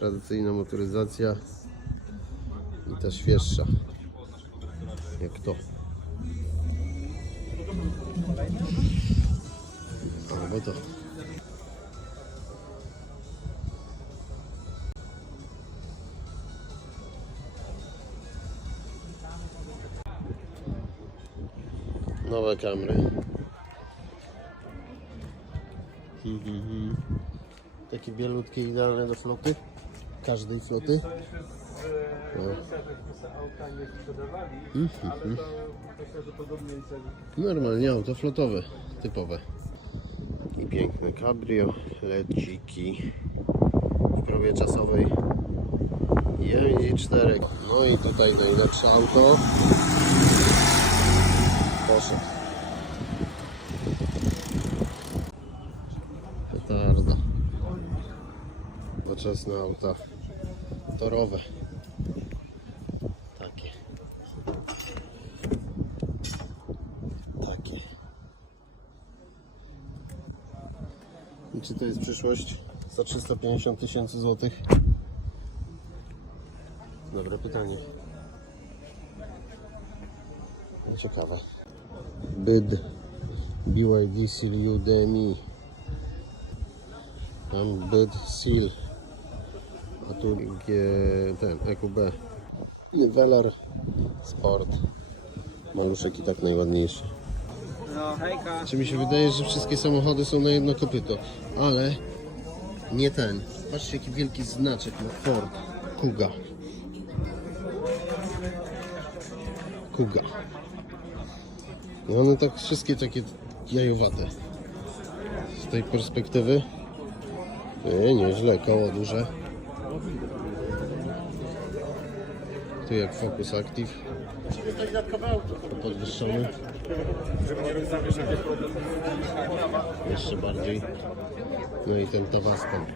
tradycyjna motoryzacja i ta świeższa. Jak to. Albo to. Nowe kamry. Mhm. Takie bielutkie, idealne do floty. Każdej floty. No. auta nie sprzedawali, Mhm. ale to myślę, że podobnie. Normalnie auto flotowe, typowe. I piękne cabrio, leciki w próbie czasowej. Jeździ czterech. No i tutaj najlepsze auto. Poszedł. Nowoczesne auta torowe. Takie. Takie. I czy to jest przyszłość za 350 tysięcy złotych? Dobre pytanie. Ciekawe. Byd BYD Seal Udemy. Tam byd Seal. A tu G, ten EQB. Niveler Sport. Maluszek i tak najładniejszy. No hejka. Czy mi się wydaje, że wszystkie samochody są na jedno kopyto, ale nie ten. Patrzcie jaki wielki znaczek ma Ford Kuga. Kuga. I one tak wszystkie takie jajowate. Z tej perspektywy. Nie, nieźle, koło duże. Tu jak Focus Active. Podwyższony. Jeszcze bardziej. No i ten Tavascan.